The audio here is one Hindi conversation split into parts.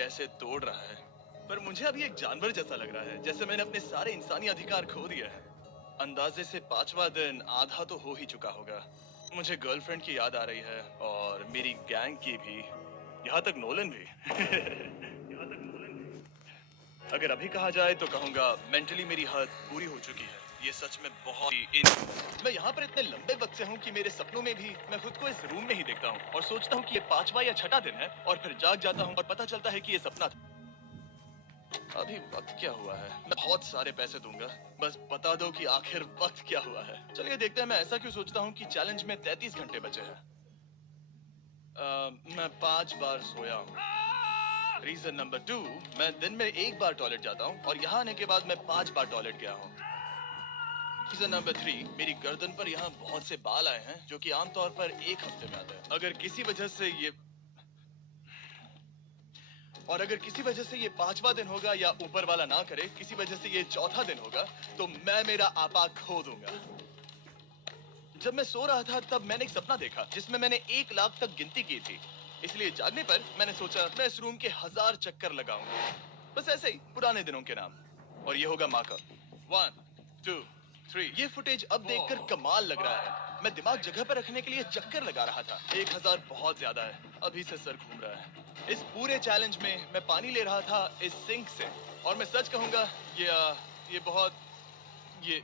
कैसे तोड़ रहा है, पर मुझे अभी एक जानवर जैसा लग रहा है, जैसे मैंने अपने सारे इंसानी अधिकार खो दिए हैं। अंदाजे से 5वां दिन आधा तो हो ही चुका होगा। मुझे गर्लफ्रेंड की याद आ रही है और मेरी गैंग की भी, यहाँ तक नोलन भी। अगर अभी कहा जाए तो कहूंगा मेंटली मेरी हद पूरी हो चुकी है। ये सच में बहुत ही मैं यहाँ पर इतने लंबे वक्त से हूँ कि मेरे सपनों में भी मैं खुद को इस रूम में ही देखता हूँ और सोचता हूँ कि ये 5वां या 6वां दिन है और फिर जाग जाता हूँ और पता चलता है कि ये सपना था। अभी वक्त क्या हुआ है? मैं बहुत सारे पैसे दूंगा, बस बता दो कि आखिर वक्त क्या हुआ है। चलिए देखते हैं मैं ऐसा क्यों सोचता हूँ कि चैलेंज में 33 घंटे बचे हैं। मैं 5 बार सोया हूँ। रीजन नंबर 2, मैं दिन में 1 बार टॉयलेट जाता हूँ और यहाँ आने के बाद मैं 5 बार टॉयलेट गया हूँ। रीजन नंबर 3, मेरी गर्दन पर यहाँ बहुत से बाल आए हैं जो कि आमतौर पर 1 हफ्ते में आते हैं। अगर किसी वजह से ये 5वां दिन होगा या ऊपर वाला ना करे, किसी वजह से ये 4था दिन होगा, तो मैं मेरा आपा खो दूंगा। जब मैं सो रहा था तब मैंने एक सपना देखा जिसमें मैंने 1 लाख तक गिनती की थी। इसलिए जागने पर मैंने सोचा मैं इस रूम के 1000 चक्कर लगाऊंगा, बस ऐसे ही पुराने दिनों के नाम। और ये होगा माँ का। 1 2 3। ये फुटेज अब देखकर कमाल लग रहा है। मैं दिमाग जगह पर रखने के लिए चक्कर लगा रहा था। 1000 बहुत ज्यादा है। अभी से सर घूम रहा है। इस पूरे चैलेंज में मैं पानी ले रहा था इस सिंक से, और मैं सच कहूंगा ये बहुत ये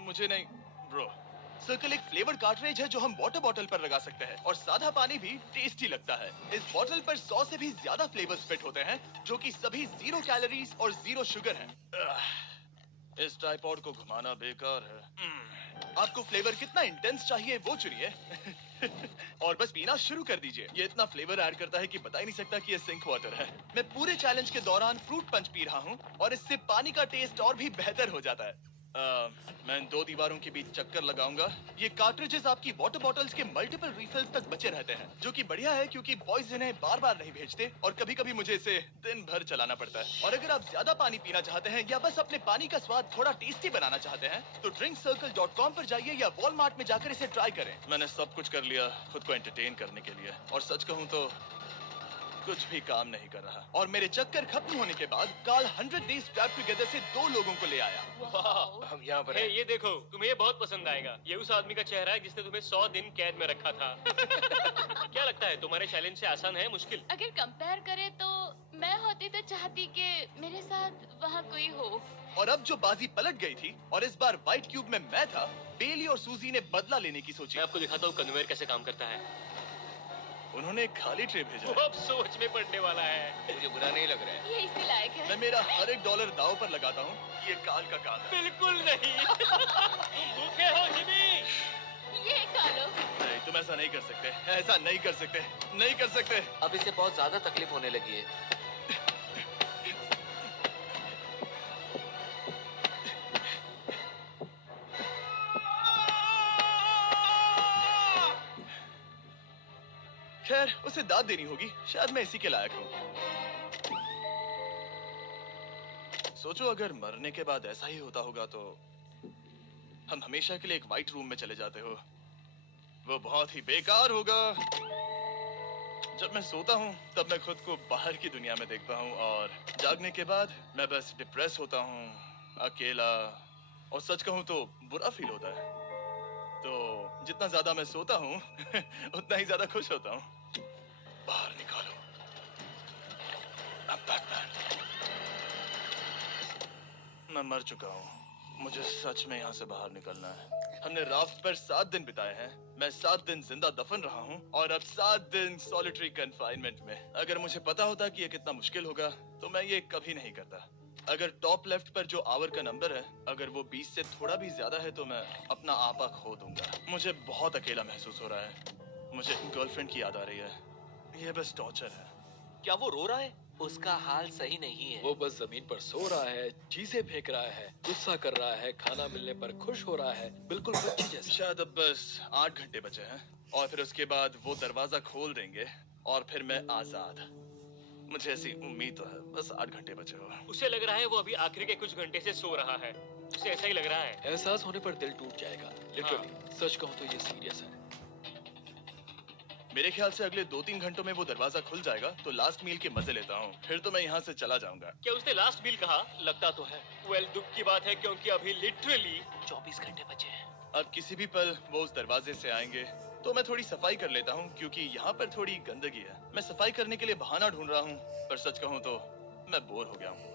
मुझे नहीं ब्रो। सर्कल एक फ्लेवर्ड कार्ट्रिज है जो हम वाटर बॉटल पर लगा सकते हैं और सादा पानी भी टेस्टी लगता है। इस बॉटल पर 100 से भी ज्यादा फ्लेवर्स फिट होते हैं जो कि सभी 0 कैलोरीज और 0 शुगर हैं। इस ट्राइपॉड को घुमाना बेकार है। आपको फ्लेवर कितना इंटेंस चाहिए वो चुनिए और बस पीना शुरू कर दीजिए। ये इतना फ्लेवर ऐड करता है कि बता ही नहीं सकता कि ये सिंक वाटर है। मैं पूरे चैलेंज के दौरान फ्रूट पंच पी रहा हूँ और इससे पानी का टेस्ट और भी बेहतर हो जाता है। मैं इन 2 दीवारों के बीच चक्कर लगाऊंगा। ये कार्ट्रिजेस आपकी वाटर बॉटल्स के मल्टीपल रिफिल्स तक बचे रहते हैं, जो कि बढ़िया है क्योंकि बॉयज इन्हें बार-बार नहीं भेजते और कभी-कभी मुझे इसे दिन भर चलाना पड़ता है। और अगर आप ज्यादा पानी पीना चाहते हैं या बस अपने पानी का स्वाद थोड़ा टेस्टी बनाना चाहते हैं, तो drinkcircle.com पर जाइए या वॉलमार्ट में जाकर इसे ट्राई करें। मैंने सब कुछ कर लिया खुद को एंटरटेन करने के लिए, और सच कहूं तो कुछ भी काम नहीं कर रहा। और मेरे चक्कर खत्म होने के बाद कार्ल 100 डेज ट्रैप टुगेदर से 2 लोगों को ले आया। वाह, हम यहाँ पर हैं। ये देखो, तुम्हें ये बहुत पसंद आएगा। ये उस आदमी का चेहरा है जिसने तुम्हें 100 दिन कैद में रखा था। क्या लगता है तुम्हारे चैलेंज से आसान है मुश्किल? अगर कंपेयर करें तो मैं होती तो चाहती कि मेरे साथ वहाँ कोई हो। और अब जो बाजी पलट गई थी और इस बार व्हाइट क्यूब में मैं था, बेली और सूजी ने बदला लेने की सोची। मैं आपको दिखाता हूँ कन्वेयर कैसे काम करता है। उन्होंने एक खाली ट्रे भेजा। वो अब सोच में पड़ने वाला है। मुझे बुरा नहीं लग रहा है। ये इसी लायक है। मैं मेरा हर एक डॉलर दांव पर लगाता हूँ। ये काल का काम है। बिल्कुल नहीं। तुम भूखे हो जिमी? ये खा लो। नहीं, तुम ऐसा नहीं कर सकते। ऐसा नहीं कर सकते। नहीं कर सकते। अब इसे बहुत ज्यादा तकलीफ होने लगी है। खैर, उसे दाद देनी होगी। शायद मैं इसी के लायक हूँ। सोचो अगर मरने के बाद ऐसा ही होता होगा तो हम हमेशा के लिए एक व्हाइट रूम में चले जाते हो। वो बहुत ही बेकार होगा। जब मैं सोता हूँ तब मैं खुद को बाहर की दुनिया में देखता हूँ, और जागने के बाद मैं बस डिप्रेस होता हूँ, अकेला, और सच कहूँ तो बुरा फील होता है। तो जितना ज्यादा मैं सोता हूँ उतना ही ज्यादा खुश होता हूँ। बाहर निकालो। I'm Batman। मैं मर चुका हूँ। मुझे सच में यहाँ से बाहर निकलना है। हमने राफ्ट पर 7 दिन बिताए हैं। मैं 7 दिन जिंदा दफन रहा हूँ और अब 7 दिन सॉलिटरी कन्फाइनमेंट में। अगर मुझे पता होता कि ये कितना मुश्किल होगा तो मैं ये कभी नहीं करता। अगर टॉप लेफ्ट पर जो आवर का नंबर है, अगर वो 20 से थोड़ा भी ज्यादा है तो मैं अपना आपा खो दूंगा। मुझे बहुत अकेला महसूस हो रहा है। मुझे गर्लफ्रेंड की याद आ रही है। ये बस टॉर्चर है। क्या वो रो रहा है? उसका हाल सही नहीं है। वो बस जमीन पर सो रहा है, चीजें फेंक रहा है, गुस्सा कर रहा है, खाना मिलने पर खुश हो रहा है, बिल्कुल बच्चे जैसा। शायद अब बस 8 घंटे बचे हैं और फिर उसके बाद वो दरवाजा खोल देंगे और फिर मैं आजाद। मुझे ऐसी उम्मीद तो है। बस 8 घंटे बचे हो। उसे लग रहा है वो अभी आखिरी के कुछ घंटे से सो रहा है। उसे ऐसा ही लग रहा है। एहसास होने पर दिल टूट जाएगा। लिटरली, सच कहूँ तो ये सीरियस है। मेरे ख्याल से अगले 2-3 घंटों में वो दरवाजा खुल जाएगा, तो लास्ट मील के मजे लेता हूँ। फिर तो मैं यहाँ से चला जाऊंगा। क्या उसने लास्ट मील कहा? लगता तो है। वेल, दुख की बात है क्योंकि अभी लिटरली 24 घंटे बचे हैं। अब किसी भी पल वो उस दरवाजे से आएंगे, तो मैं थोड़ी सफाई कर लेता हूँ क्योंकि यहाँ पर थोड़ी गंदगी है। मैं सफाई करने के लिए बहाना ढूंढ रहा हूँ, पर सच कहूँ तो मैं बोर हो गया हूँ।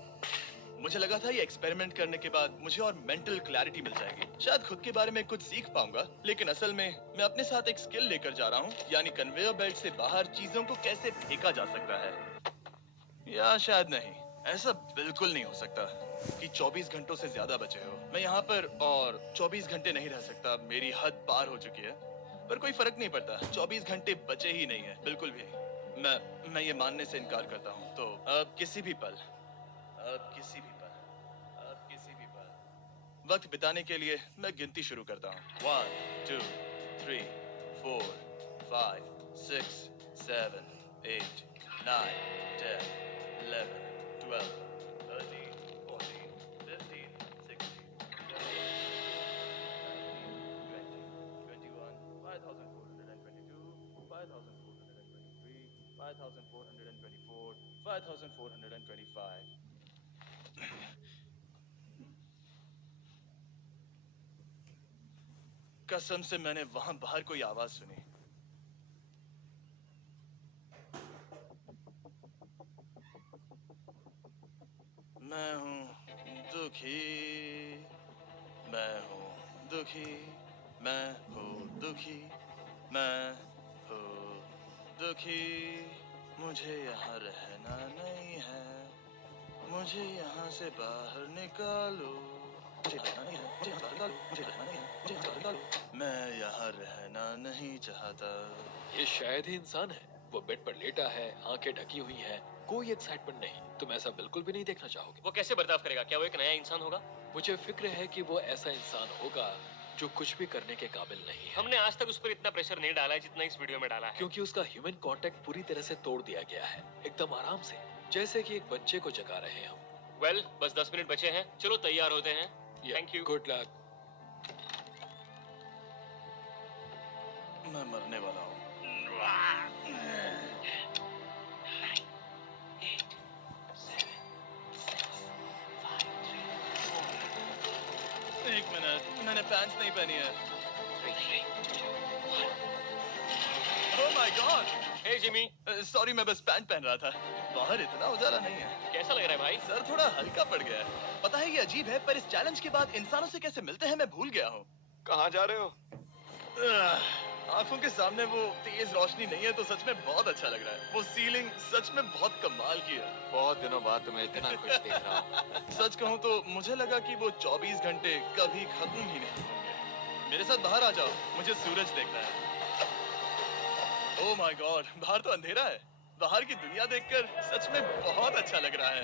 मुझे लगा था ये एक्सपेरिमेंट करने के बाद मुझे और मेंटल क्लैरिटी मिल जाएगी, शायद खुद के बारे में कुछ सीख पाऊंगा। लेकिन असल में मैं अपने साथ एक स्किल लेकर जा रहा हूँ, यानी कन्वेयर बेल्ट से बाहर चीजों को कैसे फेंका जा सकता है। या शायद नहीं, ऐसा बिल्कुल नहीं हो सकता कि 24 घंटों से ज्यादा बचे हो। मैं यहाँ पर और 24 घंटे नहीं रह सकता, मेरी हद पार हो चुकी है। पर कोई फर्क नहीं पड़ता, 24 घंटे बचे ही नहीं है, बिल्कुल भी। मैं ये मानने से इनकार करता हूँ। तो अब किसी भी पल वक्त बिताने के लिए मैं गिनती शुरू करता हूँ। 1 2 3 4 5 6 7 8 9 10 11 12 13 14 15 16 17 20 21 5422 5423 5424 5425। कसम से मैंने वहां बाहर कोई आवाज सुनी। मैं हूँ दुखी, मैं हूँ दुखी, मैं हूँ दुखी, मैं हूँ दुखी। मुझे यहाँ रहना नहीं है, मुझे यहाँ से बाहर निकालो। मुझे रहना नहीं है, मुझे यहाँ से बाहर निकालो। मुझे रहना नहीं है, मुझे यहाँ से बाहर निकालो। मैं यहाँ रहना नहीं चाहता। ये शायद ही इंसान है। वो बेड पर लेटा है, आंखें ढकी हुई हैं, कोई एक्साइटमेंट नहीं। तुम ऐसा बिल्कुल भी नहीं देखना चाहोगे। वो कैसे बर्दाश्त करेगा? क्या वो एक नया इंसान होगा? मुझे फिक्र है कि वो ऐसा इंसान होगा जो कुछ भी करने के काबिल नहीं है। हमने आज तक उस पर इतना प्रेशर नहीं डाला है जितना इस वीडियो में डाला है। क्योंकि उसका ह्यूमन कांटेक्ट पूरी तरह से तोड़ दिया गया है, एकदम आराम से, जैसे कि एक बच्चे को जगा रहे हो। वेल, बस 10 मिनट बचे हैं, चलो तैयार होते हैं। Thank you. Good luck. मैं मरने वाला हूँ। एक मिनट, मैंने पैंट्स नहीं पहनी है। Oh my god! Hey Jimmy, sorry, मैं बस पैंट पहन रहा था। बाहर इतना उजाला नहीं है। कैसा लग रहा है भाई? सर थोड़ा हल्का पड़ गया है। पता है ये अजीब है, पर इस चैलेंज के बाद इंसानों से कैसे मिलते हैं मैं भूल गया हूँ। कहाँ जा रहे हो? आंखों के सामने वो तेज रोशनी नहीं है तो सच में बहुत अच्छा लग रहा है। वो सीलिंग सच में बहुत कमाल की है। बहुत दिनों बाद तुम्हें इतना खुश देख रहा हूँ। सच कहूँ तो मुझे लगा कि वो 24 घंटे कभी खत्म ही नहीं होंगे। मेरे साथ बाहर आ जाओ, मुझे सूरज देखना है। ओह माय गॉड, बाहर तो अंधेरा है। बाहर की दुनिया देखकर सच में बहुत अच्छा लग रहा है।